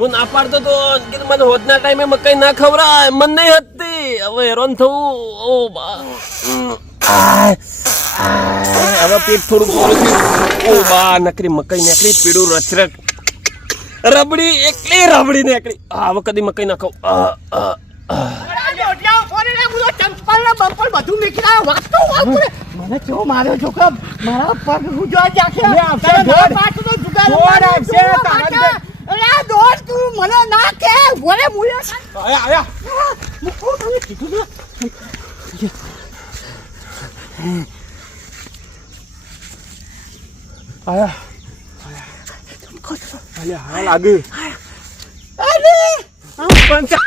હું ના પાડતો તો કે મને હોદના ટાઈમે મકાઈ ના ખવડાય મન નહીં હતી હવે હેરાન થવું ઓ બા હવે પેટ થોડું ગોળ થયું ઓ બા નકરી મકાઈ નીકળી પીડું રચરક રબડી એકલી રબડી નીકળી હવે કદી મકાઈ ના ખાવ મને કેવો માર્યો છો કે મારા પગ ગુજવા જાશે દોડ તું મને ના કે બોલે મુએ આયા મુકો તને કીધું ને આયા આયા લાગે અરે પંચા